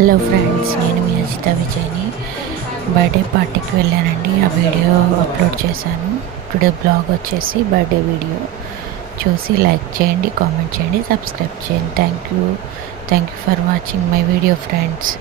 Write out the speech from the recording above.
Hello friends, నేను మీ అజిత విజయ్ని. బర్త్డే పార్టీకి వెళ్ళానండి. ఆ వీడియో అప్లోడ్ చేశాను. టుడే బ్లాగ్ వచ్చేసి బర్త్డే వీడియో. చూసి లైక్ చేయండి, కామెంట్ చేయండి, సబ్స్క్రైబ్ చేయండి. Thank you for watching my video friends.